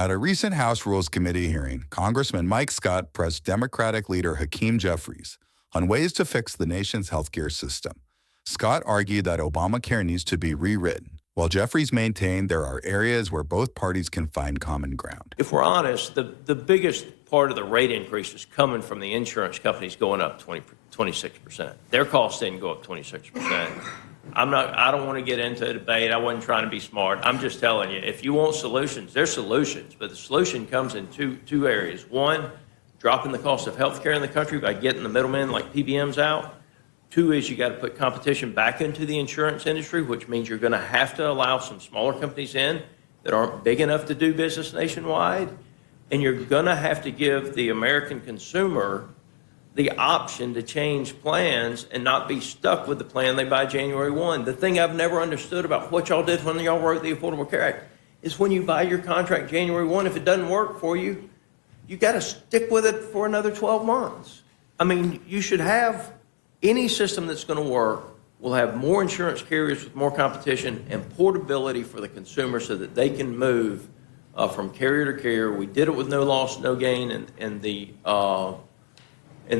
At a recent House Rules Committee hearing, Congressman Mike Scott pressed Democratic Leader Hakeem Jeffries on ways to fix the nation's healthcare system. Scott argued that Obamacare needs to be rewritten, while Jeffries maintained there are areas where both parties can find common ground. If we're honest, the biggest part of the rate increase is coming from the insurance companies going up 26%. Their costs didn't go up 26%. I don't want to get into a debate. I wasn't trying to be smart. I'm just telling you, if you want solutions, there's solutions, but the solution comes in two areas. One, dropping the cost of health care in the country by getting the middlemen like PBMs out. Two is you got to put competition back into the insurance industry, which means you're going to have to allow some smaller companies in that aren't big enough to do business nationwide. And you're going to have to give the American consumer the option to change plans and not be stuck with the plan they buy January 1. The thing I've never understood about what y'all did when y'all wrote the Affordable Care Act is when you buy your contract January 1, if it doesn't work for you, you got to stick with it for another 12 months. I mean, you should have any system that's going to work will have more insurance carriers with more competition and portability for the consumer so that they can move from carrier to carrier. We did it with no loss, no gain in the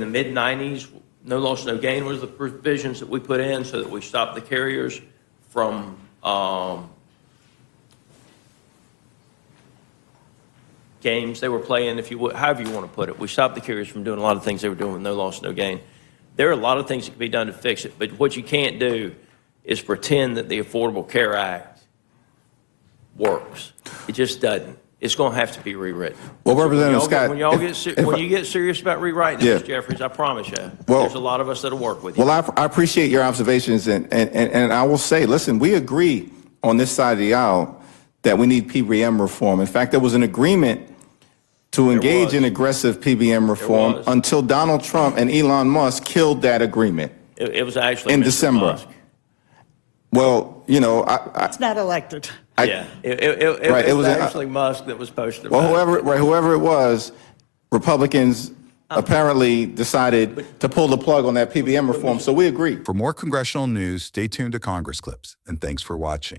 mid-90s. No loss, no gain was the provisions that we put in so that we stopped the carriers from games they were playing, if you would, however you want to put it. We stopped the carriers from doing a lot of things they were doing with no loss, no gain. There are a lot of things that can be done to fix it, but what you can't do is pretend that the Affordable Care Act works. It just doesn't. It's going to have to be rewritten. Well, Representative Scott, when you get serious about rewriting this, Jeffries, I promise you, there's a lot of us that'll work with you. Well, I appreciate your observations, and I will say, listen, we agree on this side of the aisle that we need PBM reform. In fact, there was an agreement to engage in aggressive PBM reform until Donald Trump and Elon Musk killed that agreement. It was actually in Mr. December. Musk. Well, you know, It's not elected. It was actually Musk that was posted. Well, whoever it was, Republicans apparently decided to pull the plug on that PBM reform, so we agree. For more congressional news, stay tuned to Congress Clips, and thanks for watching.